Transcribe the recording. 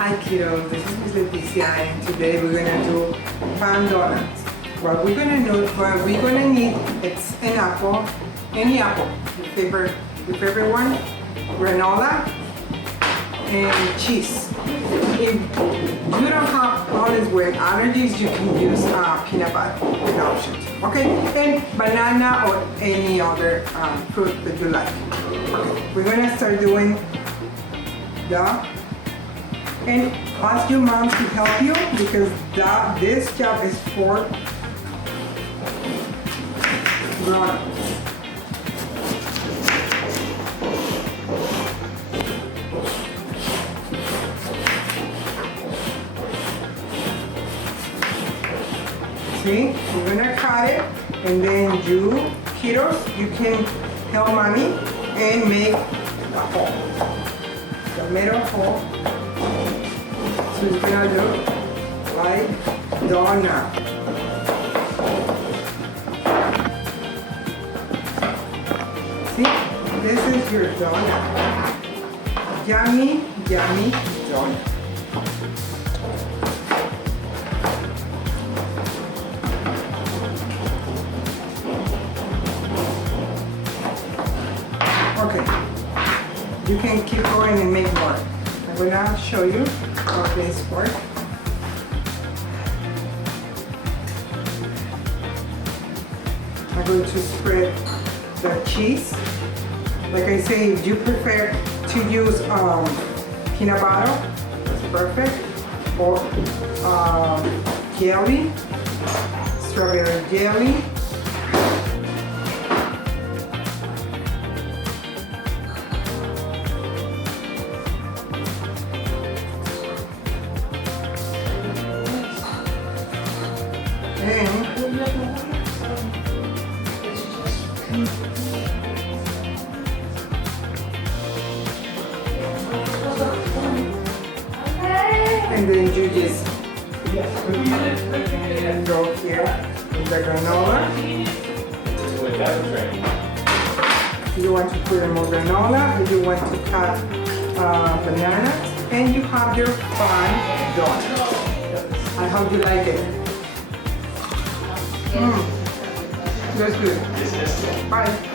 Hi kiddos, this is Miss Leticia and today we're gonna do pan donuts. What we're gonna need it's an apple, any apple, your favorite one, granola, and cheese. If you don't have all this with allergies, you can use peanut butter with options. Okay, and banana or any other fruit that you like. Okay, we're gonna start doing and ask your mom to help you because this job is for grown-ups. See, we're gonna cut it, and then you, kiddos, you can help mommy and make a hole, the middle hole. So it's gonna look like donut. See, this is your donut. Yummy, yummy donut. Okay, you can keep going and make more. I'm gonna show you how this works. I'm going to spread the cheese. Like I say, if you prefer to use peanut butter, that's perfect. Or jelly, strawberry jelly. And then you just go here with the granola. If you want to put more granola, if you want to cut bananas, and you have your fine donut. I hope you like it. That's good. Bye.